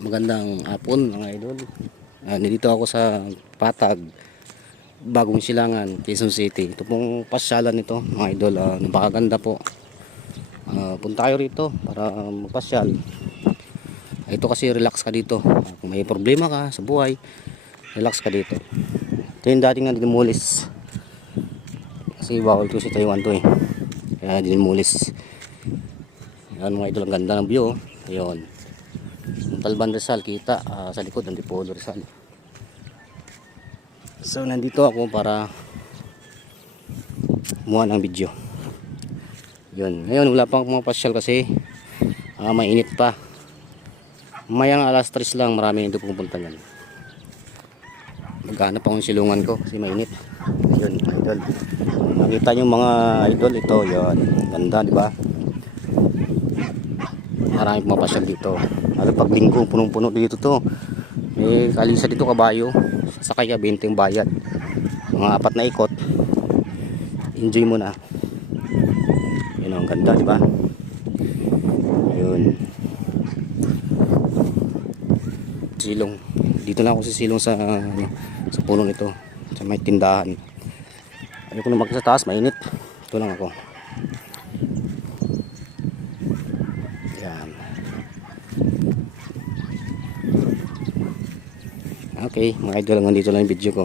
Magandang hapon mga idol. Nandito ako sa Patag, Bagong Silangan, Quezon City. Ito pong pasyalan nito mga idol. Napakaganda po. Punta kayo rito para magpasyal. Ito kasi relax ka dito. Kung may problema ka sa buhay, relax ka dito. Ito yung dating nga dinimulis. Kasi bawal to si Taiwan to eh. Kaya dinimulis. Yan mga idol, ang ganda ng view. Ayun. Talban Rizal kita sa likod ng Dipolo Rizal. So nandito ako para kumuha ng video. Yun. Ngayon wala pang mga pasyal kasi mainit pa. Mayang alas 3 lang, marami nito pupunta yan. Maghanap akong silungan ko kasi mainit. Yun idol. Nakita nyo mga idol, ito yun. Ganda diba? Marami pumapasyal dito. Lalo pag linggo, punong-puno dito to. May kalisa dito, kabayo. Sasakay ka, 20 yung bayad. Mga 4 na ikot. Enjoy mo na. Yun, ang ganda, di ba? Ayun. Silong. Dito lang ako sa silong sa puno nito. Sa may tindahan. Ayoko na magsa taas, mainit. Ito lang ako. Yan. Okay, mga idol, hanggang dito lang yung video ko.